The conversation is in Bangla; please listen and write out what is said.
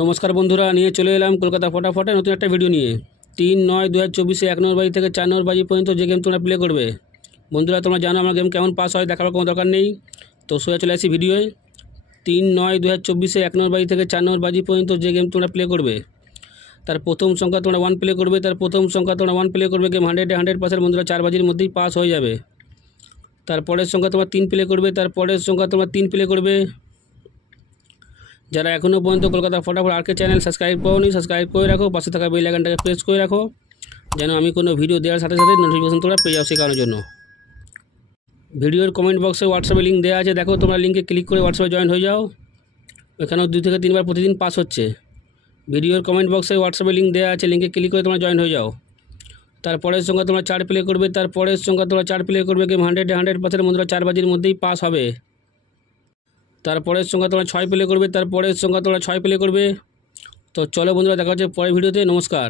নমস্কার বন্ধুরা, নিয়ে চলে এলাম কলকাতা ফটাফটে নতুন একটা ভিডিও নিয়ে। 3/9/2024 1 নম্বর বাজি থেকে 4 নম্বর বাজি পর্যন্ত যে গেম তোমরা প্লে করবে। বন্ধুরা, তোমরা জানো আমার গেম কেমন পাস হয়, দেখার কোনো দরকার নেই। তো সোজা চলে আসি ভিডিওয়ে। 3/9/2024 1 নম্বর বাজি থেকে 4 নম্বর বাজি পর্যন্ত যে গেম তোমরা প্লে করবে, তার প্রথম সংখ্যা তোমরা 1 প্লে করবে। তার প্রথম সংখ্যা তোমরা 1 প্লে করবে, গেম 100% বন্ধুরা 4 বাজির মধ্যেই পাস হয়ে যাবে। তারপরের সংখ্যা তোমরা 3 প্লে করবে, তারপরের সংখ্যা তোমরা 3 প্লে করবে। যারা এখনও পর্যন্ত কলকাতা ফটাফট আরকে চ্যানেল সাবস্ক্রাইব করোনি, সাবস্ক্রাইব করে রাখো, পাশে থাকা বেল আইকনটাকে প্রেস করে রাখো, যেন আমি কোনো ভিডিও দেওয়ার সাথে সাথে নোটিফিকেশন তোমরা পেয়ে যাও শেখানোর জন্য। ভিডিওর কমেন্ট বক্সে হোয়াটসঅ্যাপে লিঙ্ক দেওয়া আছে, দেখো তোমরা লিঙ্কে ক্লিক করে হোয়াটসঅ্যাপে জয়েন হয়ে যাও। এখানেও 2 থেকে 3 বার প্রতিদিন পাস হচ্ছে। ভিডিওর কমেন্ট বক্সে হোয়াটসঅ্যাপে লিঙ্ক দেওয়া আছে, লিঙ্কে ক্লিক করে তোমরা জয়েন হয়ে যাও। তারপরের সংখ্যা তোমরা 4 প্লে করবে, তারপরের সংখ্যা তোমরা 4 প্লে করবে, গেম 100% বন্ধুরা 4 বাজির মধ্যেই পাস হবে। তারপরের সংখ্যা তোমরা 6 প্লে করবে, তারপরের সংখ্যা তোমরা 6 প্লে করবে। তো চলো বন্ধুরা, দেখা হচ্ছে পরের ভিডিওতে। নমস্কার।